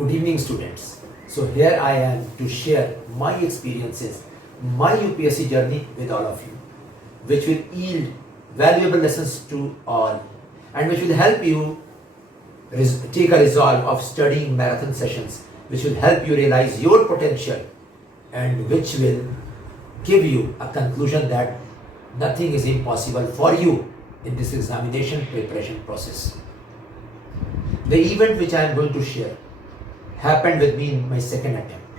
Good evening, students. So here I am to share my experiences, my UPSC journey with all of you, which will yield valuable lessons to all and which will help you take a resolve of studying marathon sessions, which will help you realize your potential and which will give you a conclusion that nothing is impossible for you in this examination preparation process. The event which I am going to share happened with me in my second attempt,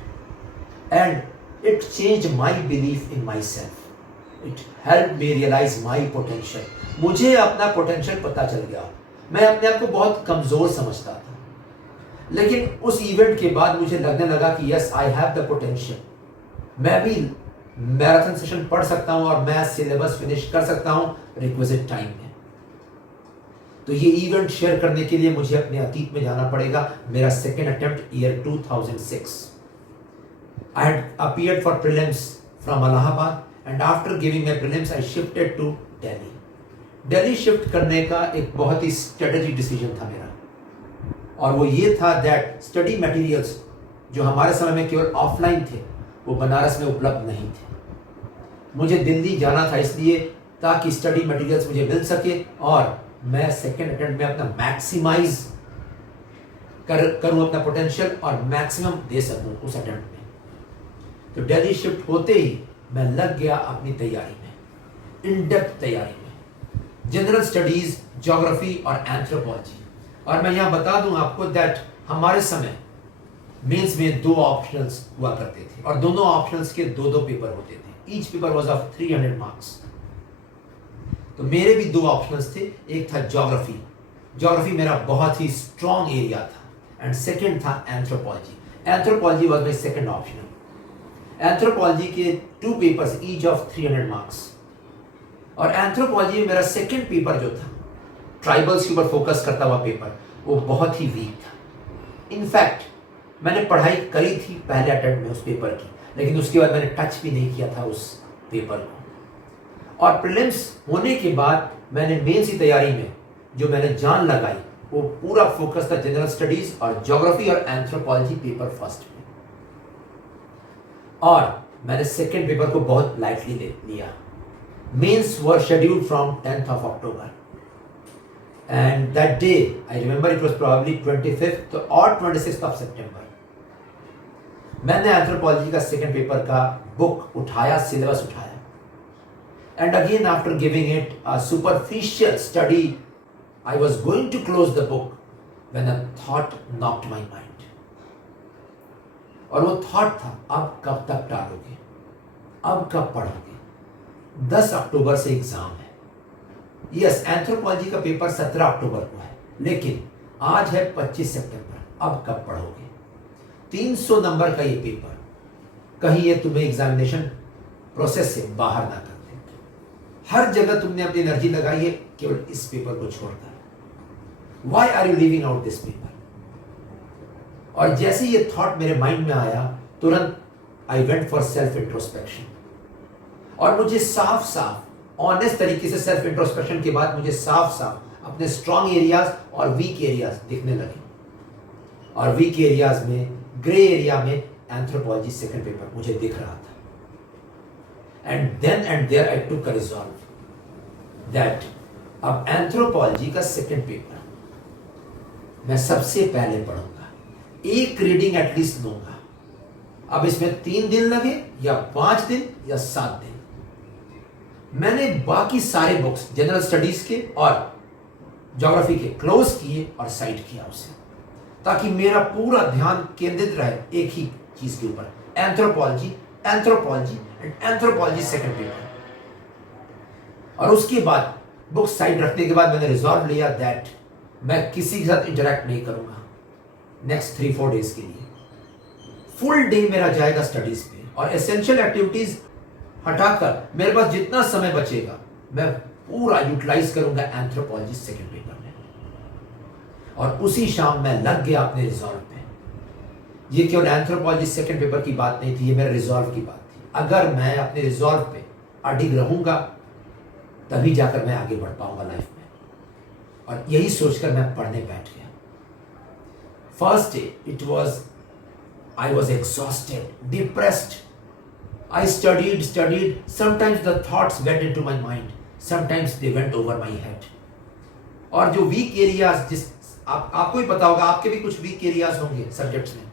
and it changed my belief in myself. It helped me realize my potential. मुझे अपना potential पता चल गया. मैं अपने आप को बहुत कमजोर समझता था, लेकिन उस इवेंट के बाद मुझे लगने लगा कि yes, I have the potential. मैं भी मैराथन सेशन पढ़ सकता हूं और मैं सिलेबस फिनिश कर सकता हूं रिक्विजिट टाइम में. तो ये इवेंट शेयर करने के लिए मुझे अपने अतीत में जाना पड़ेगा. मेरा second attempt year 2006. I had appeared for prelims from Allahabad, and after giving my prelims I shifted to Delhi. Delhi shift करने का एक बहुत ही स्ट्रेटेजिक डिसीजन था मेरा, और वो ये था दैट स्टडी मटेरियल्स जो हमारे समय में केवल ऑफलाइन थे वो बनारस में उपलब्ध नहीं थे. मुझे दिल्ली जाना था इसलिए ताकि स्टडी मटेरियल्स मुझे मिल सके और मैं सेकेंड अटेम्प्ट में अपना मैक्सिमाइज करूं अपना पोटेंशियल और मैक्सिमम दे सकूं उस अटेम्प्ट में. तो दिल्ली शिफ्ट होते ही मैं लग गया अपनी तैयारी में, इन डेप्थ तैयारी में, जनरल स्टडीज, ज्योग्राफी और एंथ्रोपोलॉजी. और मैं यहां बता दूं आपको दैट हमारे समय मेंस में 2 ऑप्शनल्स हुआ करते थे और दोनों ऑप्शनल्स के 2-2 पेपर होते थे. Each paper was of 300 marks. तो मेरे भी 2 ऑप्शनल्स थे. एक था ज्योग्राफी. ज्योग्राफी मेरा बहुत ही स्ट्रॉन्ग एरिया था, एंड सेकंड था anthropology. Anthropology was my second optional. Anthropology के 2 पेपर्स ईच ऑफ 300 मार्क्स. और एंथ्रोपोलॉजी में मेरा सेकंड पेपर जो था, ट्राइबल्स के ऊपर फोकस करता हुआ पेपर, वो बहुत ही वीक था. इनफैक्ट मैंने पढ़ाई करी थी पहले अटेम्प्ट में उस पेपर की, लेकिन उसके बाद मैंने टच भी नहीं किया था उस पेपर को. और प्रीलिम्स होने के बाद मैंने मेंस की तैयारी में जो मैंने जान लगाई वो पूरा फोकस था जनरल स्टडीज और ज्योग्राफी और एंथ्रोपोलॉजी पेपर फर्स्ट में. और मैंने सेकेंड पेपर को बहुत लाइटली ले लिया. Mains were scheduled from 10th of October, and that day I remember it was probably 25th or 26th of September. मैंने एंथ्रोपोलॉजी का सेकेंड पेपर का बुक उठाया, सिलेबस उठाया, and again after giving it a superficial study I was going to close the book when a thought knocked my mind. और वो thought था, अब कब तक टालोगे, अब कब पढ़ोगे, 10 अक्टूबर से एग्जाम है. यस, एंथ्रोपोलॉजी का पेपर 17 अक्टूबर को है, लेकिन आज है 25 सितंबर. अब कब पढ़ोगे? 300 नंबर का ये पेपर, कहीं ये तुम्हें एग्जामिनेशन प्रोसेस से बाहर ना कर दे. हर जगह तुमने अपनी एनर्जी लगाई है केवल इस पेपर को छोड़कर. Why are you leaving out this paper? और जैसे ये थॉट मेरे माइंड में आया, तुरंत I went for self introspection. और मुझे साफ साफ ऑनेस्ट तरीके से सेल्फ इंट्रोस्पेक्शन के बाद मुझे साफ साफ अपने स्ट्रॉन्ग एरियाज और वीक एरियाज दिखने लगे. और वीक एरियाज में, ग्रे एरिया में एंथ्रोपोलॉजी सेकंड पेपर मुझे दिख रहा था. And then and there I took a resolve that अब एंथ्रोपोलॉजी का सेकंड पेपर मैं सबसे पहले पढ़ूंगा. एक रीडिंग एटलीस्ट दूंगा. अब इसमें 3 दिन लगे या 5 दिन या 7 दिन. मैंने बाकी सारे बुक्स जनरल स्टडीज के और ज्योग्राफी के क्लोज किए और साइड किया उसे, ताकि मेरा पूरा ध्यान केंद्रित रहे एक ही चीज के ऊपर, anthropology, anthropology and anthropology second paper. और उसके बाद बुक साइड रखने के बाद मैंने रिजॉल्व लिया दैट मैं किसी के साथ इंटरेक्ट नहीं करूंगा नेक्स्ट 3-4 डेज के लिए. फुल डे मेरा जाएगा स्टडीज पे, और एसेंशियल एक्टिविटीज हटाकर मेरे पास जितना समय बचेगा मैं पूरा यूटिलाइज करूंगा एंथ्रोपोलॉजी सेकंड पेपर में. और उसी शाम मैं लग गया अपने रिजॉल्व पे. ये केवल एंथ्रोपोलॉजी सेकंड पेपर की बात नहीं थी, ये मेरे रिजॉल्व की बात थी. अगर मैं अपने रिजॉल्व पे अडिग रहूंगा तभी जाकर मैं आगे बढ़ पाऊंगा लाइफ में. और यही सोचकर मैं पढ़ने बैठ गया. first day, I was exhausted, depressed. I studied. Sometimes the thoughts went into my mind. Sometimes they went over my head. और जो वीक एरियाज आपको ही पता होगा, आपके भी कुछ वीक एरियाज होंगे सब्जेक्ट्स में,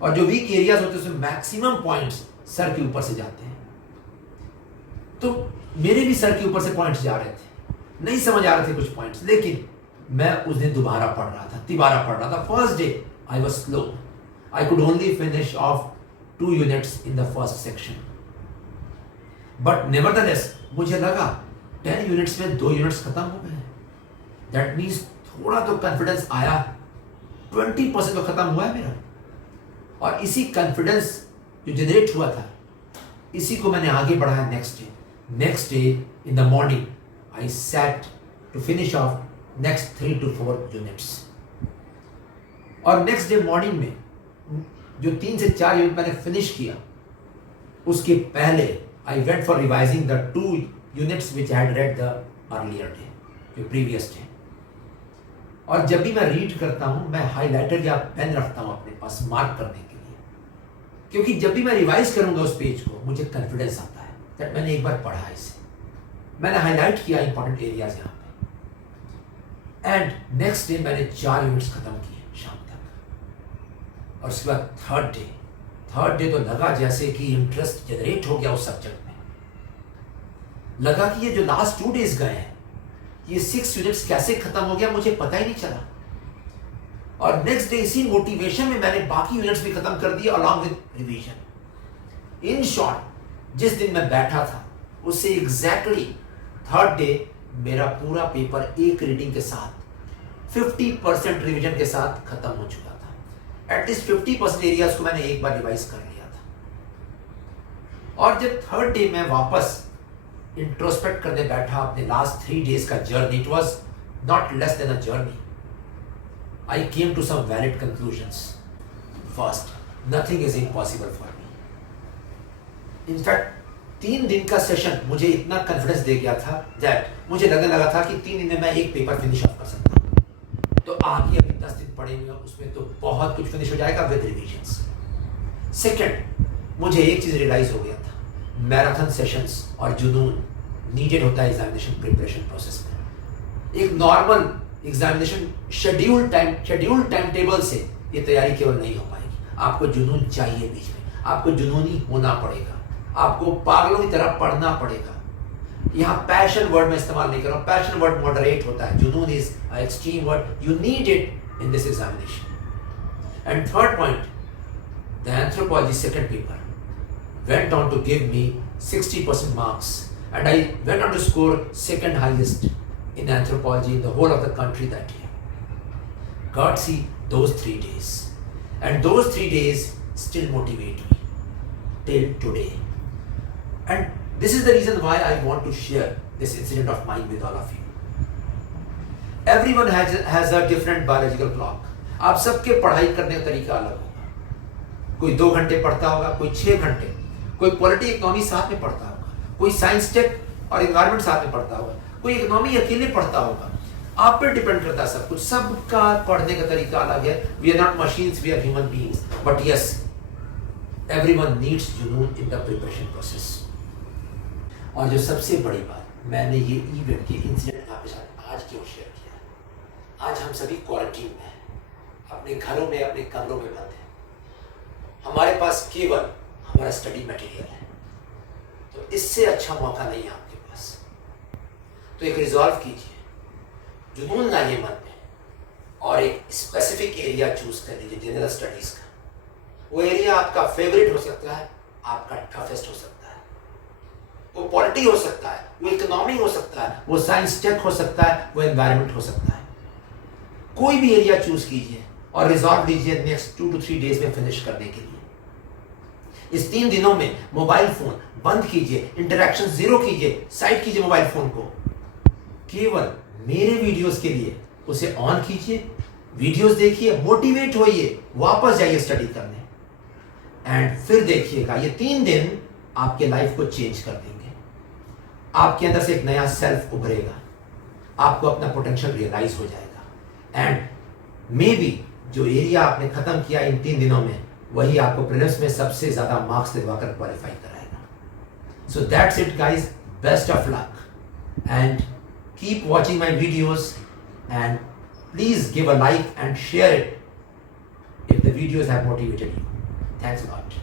और जो वीक एरियाज होते हैं उसमें मैक्सिमम पॉइंट्स सर के ऊपर से जाते हैं. तो मेरे भी सर के ऊपर से पॉइंट्स जा रहे थे, नहीं समझ आ रहे थे कुछ पॉइंट्स, लेकिन मैं उस दिन तिबारा पढ़ रहा था. First day I was slow. I could only finish off 2 units in the first section. But nevertheless, मुझे लगा 10 units में 2 units खत्म हो गए. That means थोड़ा तो confidence आया. 20% तो खत्म हुआ है मेरा. और इसी confidence जो generate हुआ था, इसी को मैंने आगे बढ़ाया next day. Next day in the morning, I sat to finish off next 3 to 4 units. और next day morning में जो 3 से 4 यूनिट मैंने फिनिश किया, उसके पहले I went for revising the 2 units which I had read the earlier day, जो previous day. और जब भी मैं रीड करता हूं, मैं हाइलाइटर या पेन रखता हूं अपने पास मार्क करने के लिए, क्योंकि जब भी मैं रिवाइज करूंगा उस पेज को, मुझे कॉन्फिडेंस आता है दैट मैंने एक बार पढ़ा इसे, मैंने हाईलाइट किया इंपॉर्टेंट एरियाज यहाँ पे. एंड नेक्स्ट डे मैंने 4 यूनिट्स खत्म किए शाम तक. और उसके बाद थर्ड डे तो लगा जैसे कि इंटरेस्ट जनरेट हो गया उस सब्जेक्ट में. लगा कि ये जो लास्ट 2 डेज गए हैं, ये 6 यूनिट्स कैसे खत्म हो गया मुझे पता ही नहीं चला. और नेक्स्ट डे इसी मोटिवेशन में मैंने बाकी यूनिट्स भी खत्म कर दिए along with revision. In short, जिस दिन मैं बैठा था उससे एग्जैक्टली थर्ड डे मेरा पूरा पेपर एक रीडिंग के साथ 50% रिवीजन के साथ खत्म हो चुका था. एटलीस्ट 50% एरियाज को मैंने एक बार रिवाइज कर लिया था. और जब थर्ड डे में वापस इंट्रोस्पेक्ट करने बैठा अपने लास्ट 3 डेज का journey, it was not less than a journey. I came to some valid conclusions. First, nothing is impossible for me. In fact 3 दिन का सेशन मुझे इतना कॉन्फिडेंस दे गया था दैट मुझे लगने लगा था कि 3 दिन में मैं एक पेपर फिनिश ऑफ कर सकता हूं. तो आगे अभी 10 दिन पड़े हुए, उसमें तो बहुत कुछ फिनिश हो जाएगा विद रिविजन्स. सेकंड, मुझे एक चीज रियलाइज हो गया था, मैराथन सेशंस और जुनून नीडेड होता है एग्जामिनेशन प्रिपरेशन प्रोसेस में. एक normal examination schedule time table से ये तैयारी केवल नहीं हो पाएगी. आपको जुनून चाहिए बीच में, आपको जुनूनी होना पड़ेगा, आपको पागलों की तरह पढ़ना पड़ेगा. यहाँ पैशन वर्ड में इस्तेमाल नहीं कर रहा हूं, पैशन वर्ड मॉडरेट होता है, जुनून is extreme word. You need it in this examination. And third point, the anthropology second paper went on to give me 60% marks, and I went on to score second highest in anthropology in the whole of the country that year. Courtesy those 3 days, and those 3 days still motivate me till today. And this is the reason why I want to share this incident of mine with all of you. Everyone has a different biological clock. आप सबके पढ़ाई करने का तरीका अलग होगा. कोई 2 घंटे पढ़ता होगा, कोई 6 घंटे, कोई पॉलिटी इकोनॉमी साथ में पढ़ता होगा, कोई साइंस टेक और एनवायरमेंट साथ में पढ़ता होगा, कोई इकोनॉमी अकेले पढ़ता होगा. आप पे डिपेंड करता है सब कुछ. सबका पढ़ने का तरीका अलग है. We are not machines, we are human beings. But yes, everyone needs junoon in the preparation process. और जो सबसे बड़ी बात, मैंने ये इवेंट, ये इंसिडेंट आपके साथ आज क्यों शेयर किया? आज हम सभी क्वारंटीन में हैं, अपने घरों में, अपने कमरों में बंद हैं. हमारे पास केवल हमारा स्टडी मटेरियल है. तो इससे अच्छा मौका नहीं है आपके पास. तो एक रिजॉल्व कीजिए, जुनून लाइए मन में, और एक स्पेसिफिक एरिया चूज कर लीजिए जनरल स्टडीज का. वो एरिया आपका फेवरेट हो सकता है, आपका टफेस्ट हो सकता है. वो पॉलिटी हो सकता है, वो इकोनॉमी हो सकता है, वो साइंस टेक हो सकता है, वो एनवायरमेंट हो सकता है. कोई भी एरिया चूज कीजिए और रिजॉल्व लीजिए नेक्स्ट 2 to 3 डेज में फिनिश करने के लिए. इस 3 दिनों में मोबाइल फोन बंद कीजिए, इंटरैक्शन 0 कीजिए, साइड कीजिए मोबाइल फोन को. केवल मेरे वीडियोस के लिए उसे ऑन कीजिए, वीडियोस देखिए, मोटिवेट होइए, वापस जाइए स्टडी करने. एंड फिर देखिएगा ये 3 दिन आपके लाइफ को चेंज कर देंगे. आपके अंदर से एक नया सेल्फ उभरेगा, आपको अपना पोटेंशियल रियलाइज हो जाएगा. एंड मे बी जो एरिया आपने खत्म किया इन 3 दिनों में, वही आपको प्रीलिम्स में सबसे ज्यादा मार्क्स दिलवाकर क्वालिफाई कराएगा. So that's it guys, best of luck and keep watching my videos and please give a like and share it if the videos have motivated you. Thanks a lot.